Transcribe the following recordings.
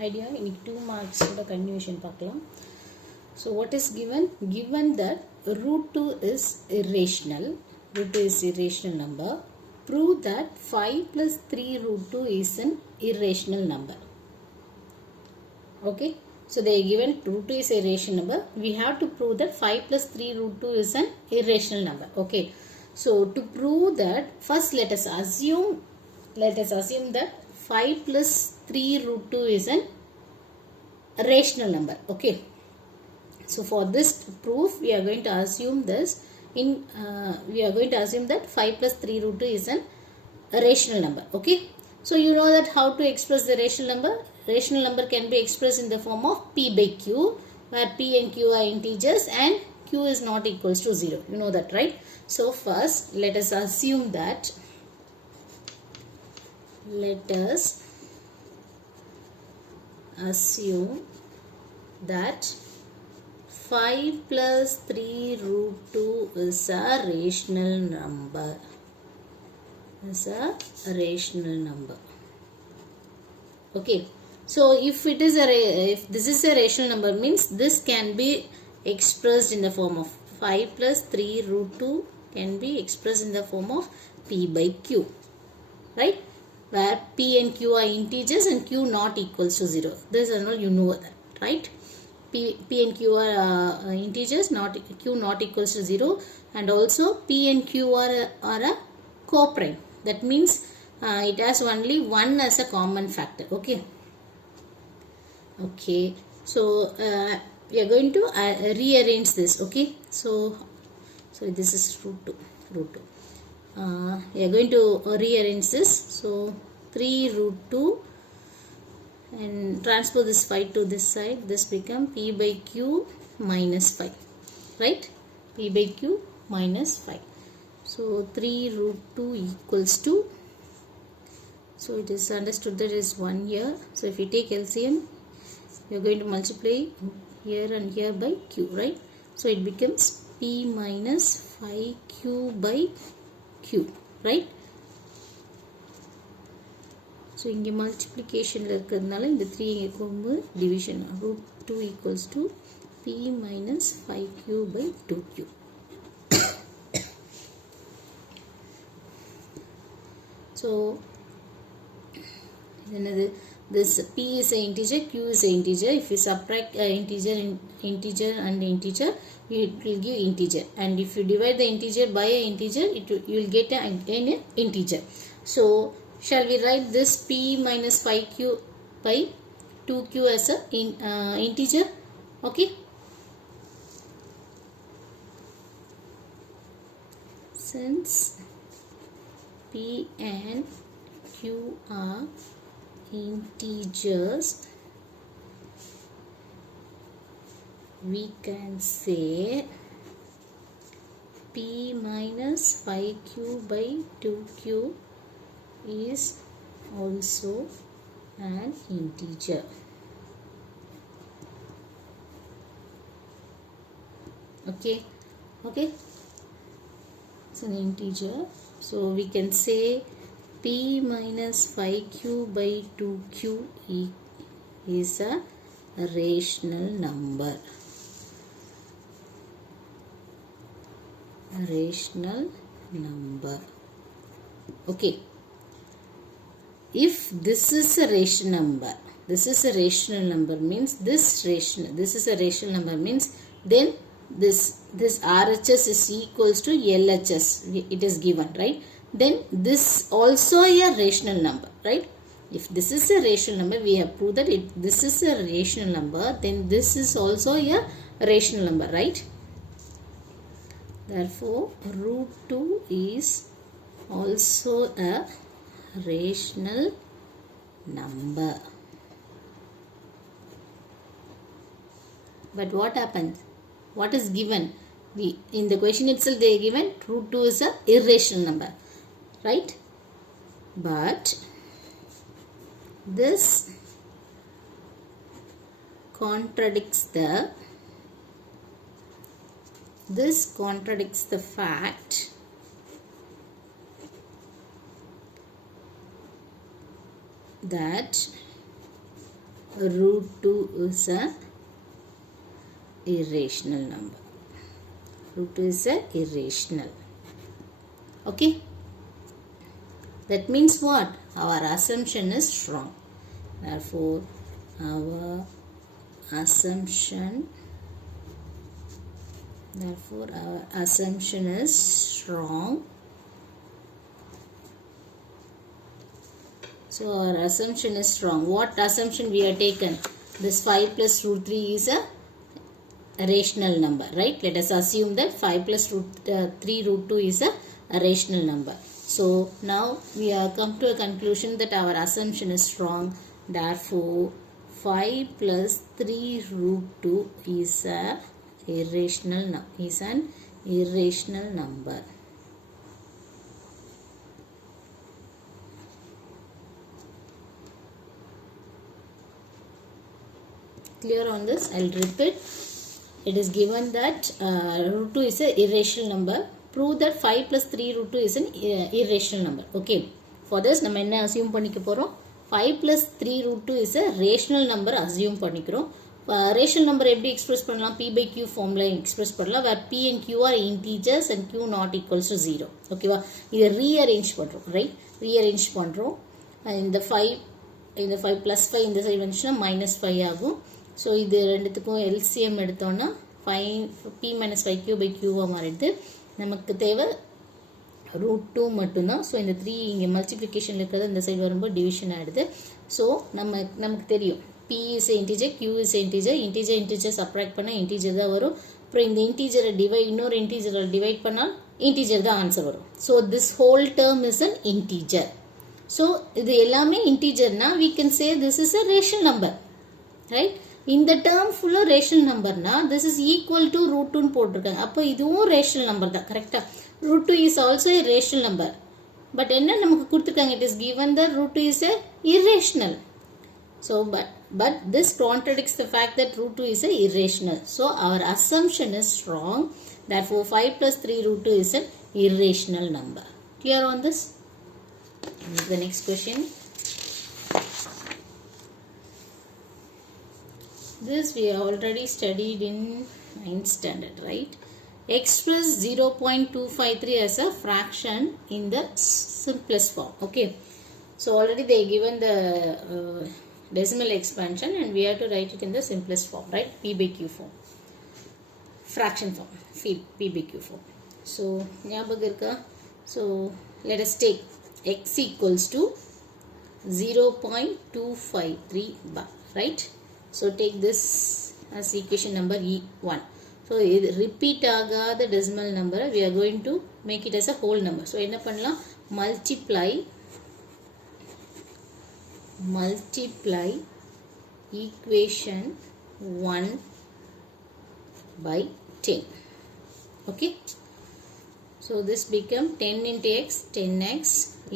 idea in 2 marks continuation பார்க்கலாம். So what is given? Given that root 2 is irrational. Root 2 is irrational number. Prove that 5 plus 3 root 2 is an irrational number. Okay. So they are given root 2 is a irrational number. We have to prove that 5 plus 3 root 2 is an irrational number. Okay. So to prove that, first let us assume that 5 plus 3 root 2 is an rational number. Okay. So for this proof, we are going to assume this. We are going to assume that 5 plus 3 root 2 is a rational number. Okay. So you know that how to express the rational number. Rational number can be expressed in the form of p by q, where p and q are integers and q is not equals to 0. You know that, right? So first let us assume that 5 plus 3 root 2 is a rational number. Okay. So if this is a rational number, means this can be expressed in the form of 5 plus 3 root 2 can be expressed in the form of p by q, right? Where p and q are integers and q not equals to 0. This is all, you know that, right? P and q are integers, q not equals to 0, and also p and q are a coprime. That means it has only 1 as a common factor. Okay. So we are going to rearrange this. Okay. So this is root 2. We are going to rearrange this. So 3 root 2 and transpose this 5 to this side. This become p by q minus 5, right? P by q minus 5. So 3 root 2 equals to, so it is understood that it is 1 here. So if you take LCM, you are going to multiply here and here by q, right? So it becomes p minus 5q by q, right? So இங்க multiplication இருக்கிறதுனால இந்த 3 இங்க கொண்டு division, root 2 equals to p minus 5q by 2q. So this p is an integer, q is an integer. If you subtract integer and integer, it will give integer. And if you divide the integer by an integer, you will get an integer. So shall we write this p minus 5q by 2q as a integer? Okay. Since p and q are integers, we can say p minus 5q by 2q is also an integer. Okay. It's an integer. So we can say p minus 5q by 2q is a rational number. Okay. If this is a rational number, means this is a rational number, means then this RHS is equals to LHS. It is given, right? Then this also a rational number, right? If this is a rational number, we have proved that this is a rational number, then this is also a rational number, right? Therefore root 2 is also a rational number. But what happens? What is given? In the question itself they are given root 2 is a irrational number, right? But this contradicts the fact that root 2 is a irrational number. Root 2 is a irrational. Okay. That means what? Our assumption is wrong. Therefore, our assumption is wrong. So our assumption is wrong. What assumption we have taken? This 5 plus root 3 is a rational number, right? Let us assume that 5 plus 3 root 2 is a rational number. So now we have come to a conclusion that our assumption is wrong. Therefore, 5 plus 3 root 2 is an irrational number. Clear on this? I'll repeat. It is given that root 2 is an irrational number. Prove that 5 plus 3 root 2 is an irrational number. Okay. For this, நம்ம என்ன assume பண்ணிக்க போறோம்? 5 plus 3 root 2 is a rational number assume பண்ணிக்கிறோம். Rational number எப்படி express பண்ணலாம்? P by Q formula express பண்ணலாம். Where P and Q are integers and Q not equals to 0. ஓகேவா? இதை rearrange பண்ணுறோம். Right? Rearrange பண்ணுறோம். இந்த 5 plus 5 இந்த சைடு வந்துச்சுன்னா minus 5 ஆகும். ஸோ இது ரெண்டுத்துக்கும் LCM எடுத்தோன்னா 5 P minus 5Q by Q மாறிடுது. நமக்கு தேவை root 2 மட்டும்தான். ஸோ இந்த 3 இங்கே மல்டிப்ளிகேஷன் இருக்கிறது இந்த சைடு வரும்போது டிவிஷன் ஆகிடுது. ஸோ நமக்கு தெரியும் P is a integer, Q is a integer. integer subtract பண்ணால் இன்டீஜர் தான் வரும். அப்புறம் இந்த இன்டீஜரை இன்னொரு இன்டீஜரை டிவைட் பண்ணால் இன்டீஜர் தான் ஆன்சர் வரும். So this whole term is an integer. So இது எல்லாமே இன்டீஜர்னா we can say this is a rational number, right? இந்த டேர்ம் ஃபுல்லாக ரேஷனல் நம்பர்னா this is equal to root 2 போட்டிருக்காங்க. அப்போ இதுவும் ரேஷனல் நம்பர் தான். கரெக்டாக root 2 is also a rational number. But என்ன நமக்கு கொடுத்துருக்காங்க? It is given that root 2 is a irrational. So but this contradicts the fact that root 2 is a irrational. So our assumption is wrong. Therefore 5 plus 3 root 2 is an irrational number. Clear on this? The next question. This we already studied in 9th standard, right? Express 0.253 as a fraction in the simplest form. Okay. So already they given the decimal expansion and we have to write it in the simplest form, right? P by Q form. Fraction form. P by Q form. So, so let us take x equals to 0.253 bar, right? So take this as equation number E1. So repeat the decimal number, we are going to make it as a whole number. So enna pannalam? Multiply equation 1 by 10. Okay. So this become 10 into x, 10x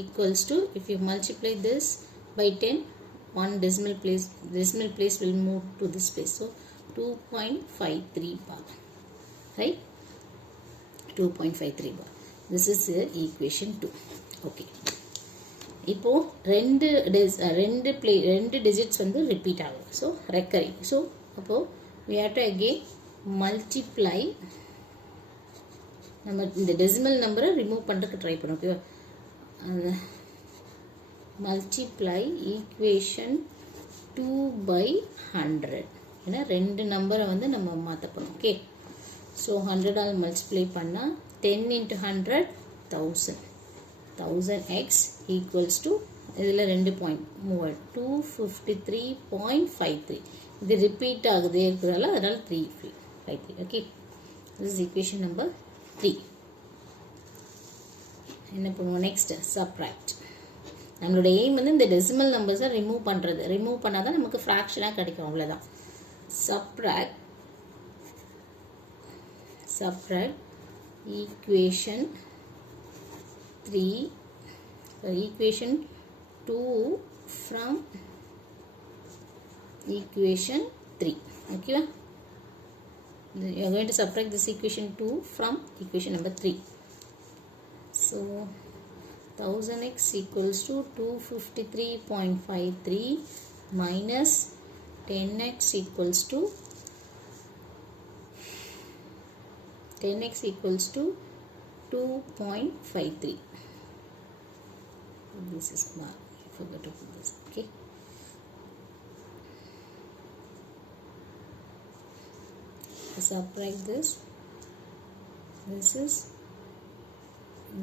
equals to, if you multiply this by 10, one decimal place will move to this place. So 2.53 bar, right? 2.53 bar. This is equation 2. Okay. இப்போ ரெண்டு digits வந்து repeat ஆகும். So recurring. So அப்போ we have to again multiply. நம்ம இந்த decimal number remove பண்றதுக்கு try பண்ணுவோம். ஓகேவா? multiply equation 2 by 100. ஏன்னா ரெண்டு நம்பரை வந்து நம்ம மாற்ற போகிறோம். ஓகே. ஸோ 100 ஆல் மல்டிப்ளை பண்ணால் 10 into 100 1000. 1000x equals to இதில் 2 பாயிண்ட் மூவ் 253.53. இது ரிப்பீட் ஆகுதே இருக்கிறதால அதனால் 353. Okay. This is equation number 3. என்ன பண்ணுவோம்? Next subtract. நம்மளோட எய்ம் வந்து இந்த டெசிமல் நம்பர்ஸை ரிமூவ் பண்ணுறது. ரிமூவ் பண்ணால் தான் நமக்கு ஃப்ராக்ஷனாக கிடைக்கும். அவ்வளோதான். Subtract equation 3, equation 2 from equation 3. Okay. You are going to subtract this equation 2 from equation number 3. So 1000x equals to 253.53 minus 10x equals to 2.53. This is mark. I forgot to put this. Okay. Subtract this. This is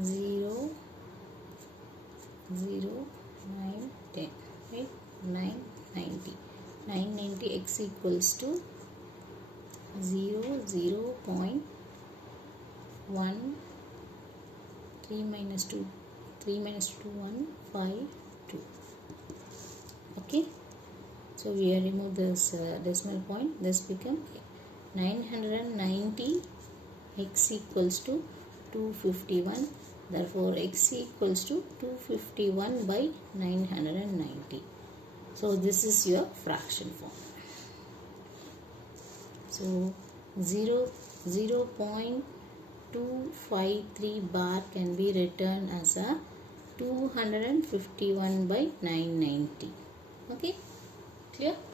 0, 0, 9, 10. Right? 990. 990 x equals to 0, 0.1, 3 minus 2, 3 minus 2, 1, 5, 2. Okay. So we have removed this decimal point. This become 990 x equals to 251. Therefore, x equals to 251 by 990. So this is your fraction form. So 0.253 bar can be written as a 251 by 990. Okay, clear?